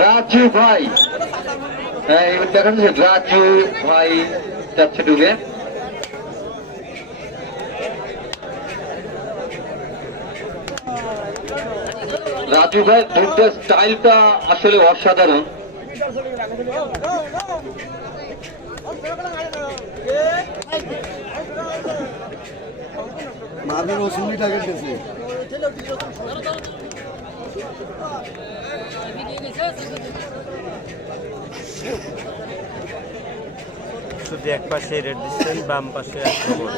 রাজু ভাই। হ্যাঁ এবার রাজু ভাই যাচ্ছে ডুবে রাজু ভাই দুটো স্টাইলটা আসলে অসাধারণ। মাদের টার্গেট দিয়েছে। শুধু এক পাশে রেড দিচ্ছেন, বাম পাশে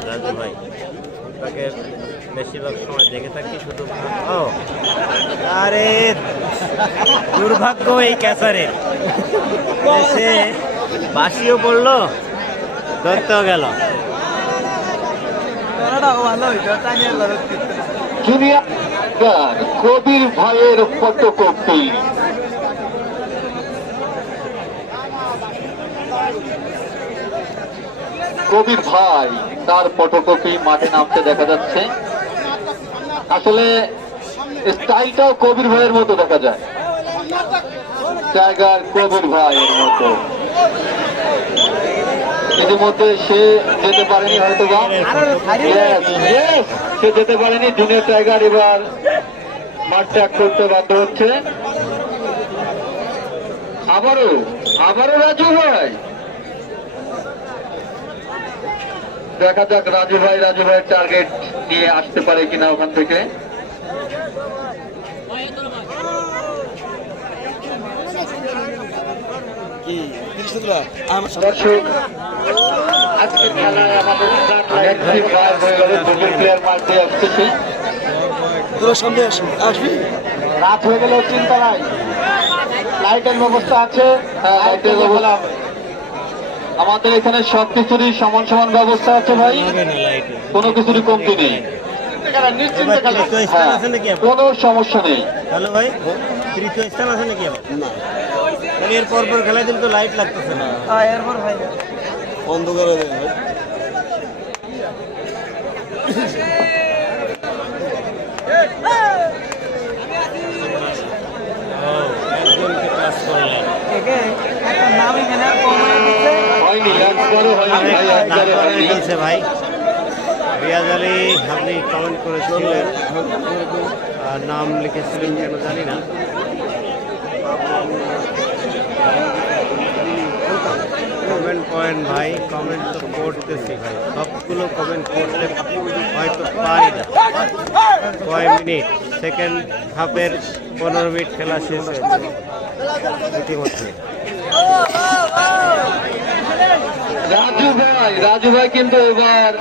রাজু ভাই। তাকে বেশিরভাগ সময় দেখে থাকি শুধু ও, আরে, দুর্ভাগ্য এই ক্যাসারের সে বাসিও পড়ল ধরতেও গেল। কবির ভাইয়ের ফটোকপি। কবির ভাই, তার ফটোকপি মাঠে নামতে দেখা যাচ্ছে। আসলে স্টাইলটাও কবির ভাইয়ের মতো দেখা যায়। টাইগার কবির ভাইয়ের মতো। ইতিমধ্যে সে যেতে পারেনি হয়তো বা সে যেতে পারেনি। জুনিয়র টাইগার এবার মাঠ ত্যাগ করতে বাধ্য হচ্ছে। আবারও আবারও রাজু ভাই। দেখা যাক রাজু ভাই রাজু ভাইয়ের টার্গেট নিয়ে আসতে পারে কিনা ওখান থেকে। দর্শক আজকের খেলায় আমাদের হয়ে তোরা সামনে আসবি। রাত হয়ে গেলেও চিন্তা নাই। লাইটের ব্যবস্থা আছে। হ্যাঁ লাইটের ব্যবস্থা আমাদের এখানে সব কিছুরই সমান সমান ব্যবস্থা আছে ভাই। কোনো কিছুরই কমতি নেই। হ্যাঁ, আছে নাকি কোনো সমস্যা নেই। হ্যালো ভাই তৃতীয় স্থান আছে নাকি আবার? এর পর পর খেলায় দিন তো লাইট লাগতেছে না। অন্ধকারে দেয় ভাই। ও, একজনকে পাস করলেন হয়নি একবারও হয়নি ভাই নাম একবারও ফেলছে ভাই রিয়াজ আলী আপনি কমেন্ট করেছিলেন নাম লিখেছিলেন কেন জানি না কমেন্ট করেন ভাই কমেন্ট তো করতেছি ভাই সবগুলো কমেন্ট করতে হয়তো পারি না কয় মিনিট সেকেন্ড হাফের পনেরো মিনিট খেলা শেষ হয়েছে ইতিমধ্যে রাজু ভাই রাজু ভাই কিন্তু এবার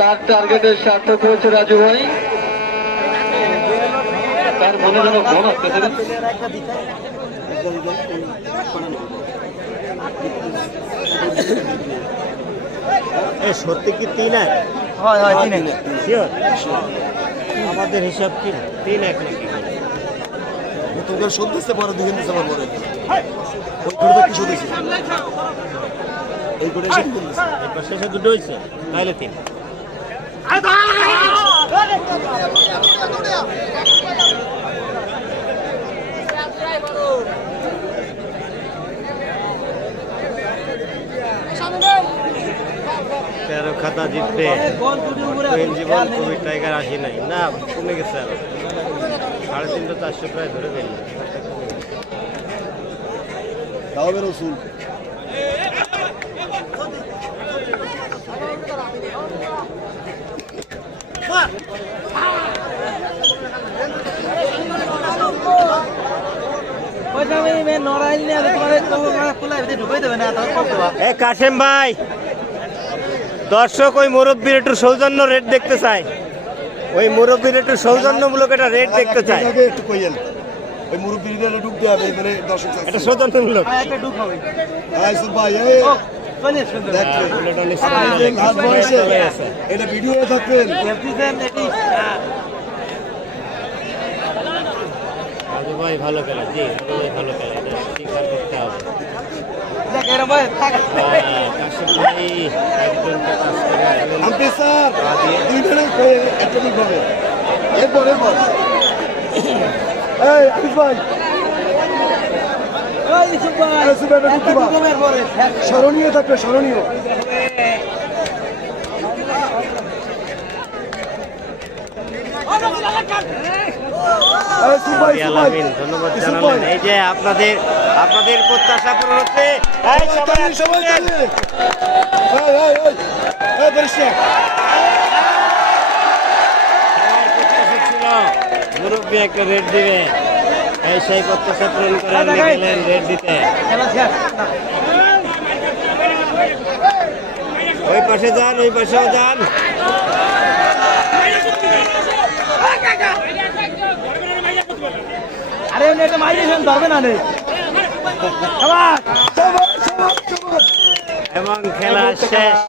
তার টার্গেটের সার্থক হয়েছে রাজু ভাই। তার মনে যেন ফোন আসতেছে সত্যি কি তিন এক? আমাদের হিসাব কি? তিন এক নাকি? শোধ দিচ্ছে পরে দুদিন দিচ্ছে আমার পরে। ওই করে কি শোধ এই শেষে দুটো হয়েছে তাহলে তিন। তেরো খাতা জিতবে জীবন কবি টাইগার আসি নাই। না কমে গেছে আরও। সাড়ে তিনশো চারশো প্রায় ধরে ফেলল। তাও বেরো শুন এ কাশেম ভাই দর্শক ওই মুরব্বীর একটু সৌজন্য রেট দেখতে চায়। ওই মুরব্বীর একটু সৌজন্যমূলক একটা রেট দেখতে কইয়েন। ওই মুরব্বীদের ঢুকতে হবে এখানে দর্শক এটা সৌজন্যমূলক আইসুল ভাই এই দেখবে বুলেট অনেক এই যে লাস্ট বয়সে এটা ভিডিও থাকবেন। রাজু ভাই ভালো খেলা জি ভাই ভালো খেলা এটা স্বীকার করতে হবে। হ্যাঁ, ভাই একটা হবে। এরপর এরপর। এই আরিফ ভাই। স্মরণীয় থাকবে স্মরণীয় ধন্যবাদ জানালেন এই যে আপনাদের আপনাদের প্রত্যাশা পূরণ হচ্ছে এই সবাই সবাই মুরব্বী একটা রেড দিবে। এই সেই প্রত্যাশা পূরণ করে গেলেন রেড দিতে। ওই পাশে যান ওই পাশেও যান। আরে ধরবে না রে। এবং খেলা শেষ।